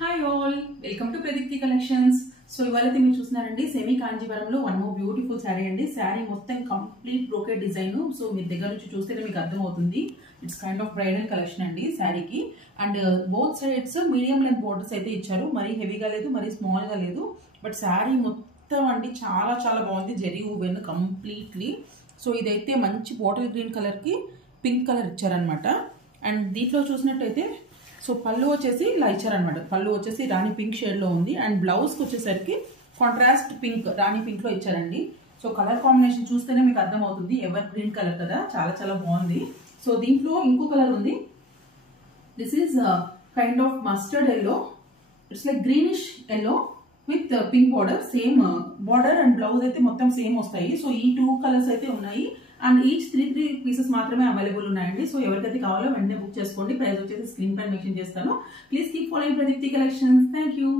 Hi all, welcome to Pradeepthi collections. So ఇవాళైతే మీరు చూస్తున్నారండి సెమీ కాంజీవరంలో వన్ మోర్ బ్యూటిఫుల్ శారీ అండి. శారీ మొత్తం కంప్లీట్ బ్రోకెట్ డిజైన్. సో మీరు దగ్గర నుంచి చూస్తేనే మీకు అర్థమవుతుంది. It's kind of bridal collection అండి శారీకి. And both sides medium length borders అయితే ఇచ్చారు. మరీ హెవీగా లేదు, మరీ స్మాల్గా లేదు. బట్ శారీ మొత్తం అండి చాలా చాలా బాగుంది. Zari woven completely. సో ఇదైతే మంచి బాటిల్ గ్రీన్ కలర్కి పింక్ కలర్ ఇచ్చారనమాట. అండ్ దీంట్లో చూసినట్టయితే సో పళ్ళు వచ్చేసి ఇలా ఇచ్చారనమాట. పళ్ళు వచ్చేసి రాణి పింక్ షేడ్లో ఉంది. అండ్ బ్లౌజ్కి వచ్చేసరికి కాంట్రాస్ట్ పింక్ రాణి పింక్లో ఇచ్చారండి. సో కలర్ కాంబినేషన్ చూస్తేనే మీకు అర్థమవుతుంది. ఎవర్ గ్రీన్ కలర్ కదా, చాలా చాలా బాగుంది. సో దీంట్లో ఇంకో కలర్ ఉంది. This is kind of mustard yellow. It's like greenish yellow with pink border. Same border and blouse అయితే మొత్తం సేమ్ వస్తాయి. సో ఈ టూ కలర్స్ అయితే ఉన్నాయి. అండ్ ఈచ్ త్రీ పీసెస్ మాత్రమే అవైలబుల్ ఉన్నాయండి. సో ఎవరికైతే కావాలో వెంటనే బుక్ చేసుకోండి. ప్రైస్ వచ్చేసి స్క్రీన్ పైన మెన్షన్ చేస్తాను. Please keep following Pradeepti collections. Thank you.